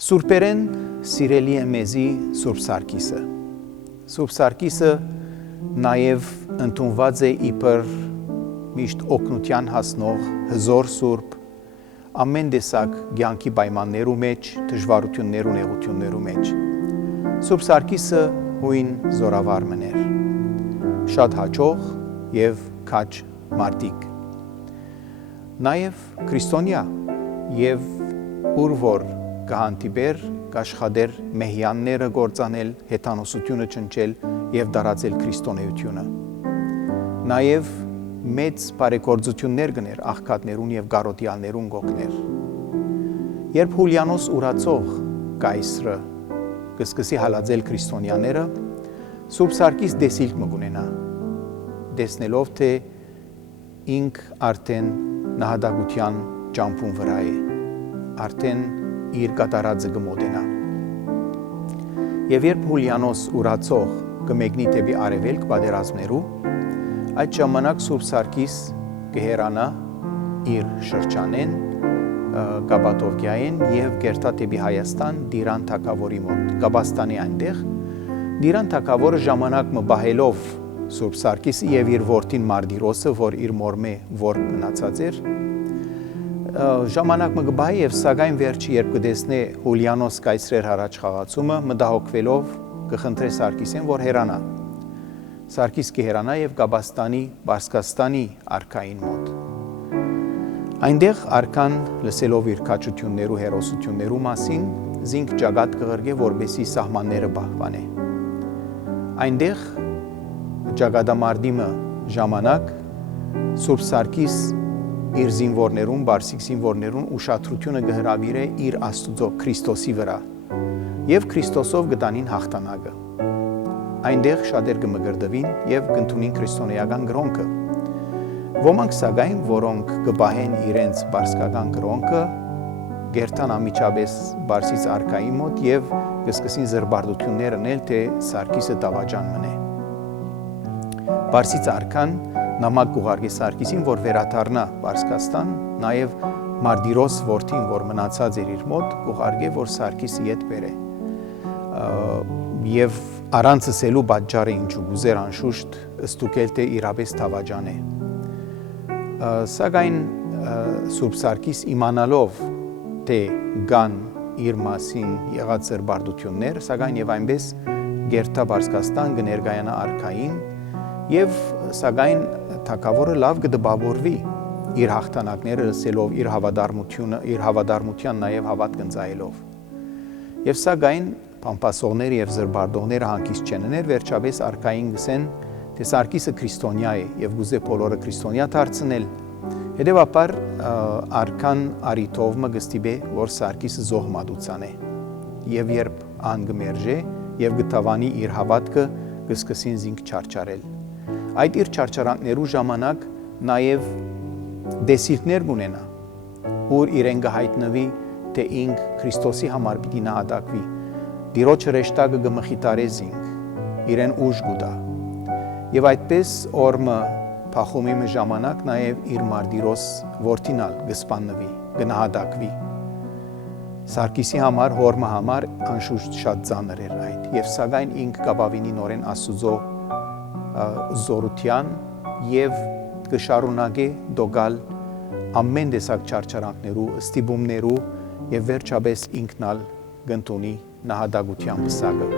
Սուրբերեն սիրելի է մեզի Սուրբ Սարգիսը։ Սուրբ Սարգիսը նաև ընդունված է իբր միշտ օգնության հասնող հզոր Սուրբ ամեն տեսակ կյանքի պայմաններու մեջ, դժվարություններու նեղություններու մեջ։ Սուրբ Սարգիսը հույն զորավարմն էր, շատ հաճող եւ քաջ մարդիկ։ Նաև քրիստոնյա եւ ուր որ կհանդիպեր կաշխատեր մեհյանները գործանել, հեթանոսությունը ճնճել եւ դարածել քրիստոնեությունը։ Նաև մեծ բարեգործություններ գներ աղքատներուն եւ գարոտյալներուն գողներ։ Երբ Հուլիանոս ուրացող կայսրը կսկսի հալածել քրիստոնյաները, Սուրբ Սարգիս դեսիլք մգունենա, տեսնելով թե ինք արդեն նահատակության ճամփուն վրա է, արդեն իր կատարածը կմոտենա։ Եվ երբ Հուլիանոս ուրացող կմեկնի դեպի արևելք պատերազմներու, այդ ժամանակ Սուրբ Սարգիս կհեռանա իր շրջանեն, Կապադոկիային եւ կերտա դեպի Հայաստան Դիրան թագավորի մոտ, Կապաստանի այնտեղ։ Դիրան թագավորը ժամանակ մբահելով Սուրբ Սարգիսը եւ իր որդին Մարդիրոսը, որ իր մորմե որ մնացած էր, ժամանակ մգբահի եւ սակայն վերջի երբ կտեսնե Հուլիանոս կայսրեր առաջ խաղացումը, մտահոգվելով կխնդրե Սարգիսին, որ հեռանա։ Սարգիս կհեռանա եւ Կապաստանի, Պարսկաստանի արքային մոտ։ Այնտեղ արքան լսելով իր քաջություններու հերոսություններու մասին, զինք ճակատ կղրգե, որբեսի սահմանները պահպանե։ Այնտեղ ճակատամարտի ժամանակ Սուրբ Սարգիս իր զինվորներուն, բարսիկ զինվորներուն ուշադրությունը կհրավիրե իր Աստուծո Քրիստոսի վրա եւ Քրիստոսով գտանին հաղթանակը։ Այնտեղ շատեր կմգրդվին եւ կընդունին քրիստոնեական գրոնքը։ Ոմանք սակայն, որոնք կբահեն իրենց բարսկական գրոնքը, գերտան ամիջապես Բարսից արքայի մոտ եւ կսկսին զրբարդություններ անել, թե Սարգիսը դավաճան մնե։ Բարսից արքան նամակ կուղարկե Սարգիսին, որ վերադառնա Պարսկաստան, նաև Մարդիրոս որդին, որ մնացած էր իր մոտ, կուղարկե, որ Սարգիսը ետ բերե։ Եվ առանց ասելու պատճառը ինչու գուզեր անշուշտ ստուգել թե իրապես դավաճան է։ Սակայն Սուրբ Սարգիս իմանալով թե կան իր մասին եղած զրբարդություններ, սակայն եւ այնպես գերտա Պարսկաստան կներկայանա արքային եւ սակայն թագավորը լավ կդպավորվի իր հաղթանակները լսելով, իր հավատարմության նաև հավատք ընծայելով։ Եվ սակայն փամփասողները եւ զրբարդողները հանգիստ չեններ, վերջապես արքային գսեն, թե Սարգիսը քրիստոնյա է եւ գուզե բոլորը քրիստոնյա դարձնել։ Հետևաբար արքան արիթով մգստիբե, որ Սարգիսը զոհմատուցան է։ Եվ երբ ան գմերժե եւ գտավանի իր հավատքը, կսկսին զինք չարչարել։ Այդ իր չարչարանքներու ժամանակ նաև դեսիլքներ կունենա, որ իրեն կհայտնվի, թե ինք Քրիստոսի համար պիտի նահատակվի, Տիրոջ հրեշտակը կմխիտարե զինք, իրեն ուժ կուտա։ Եվ այդպես օրը փախումի ժամանակ նաև իր Մարդիրոս որդինալ կսպանվի, կնահատակվի։ Սարգիսի համար, հորմը համար անշուշտ շատ ծանր էր այդ, եւ սակայն ինք կապավինի նորեն Աստուծո զորության եւ կշարունակե դոգալ ամեն տեսակ չարչարանքներու, ստիպումներու եւ վերջապես ինքնալ գտնունի նահատակության պսակը։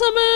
ասեմ է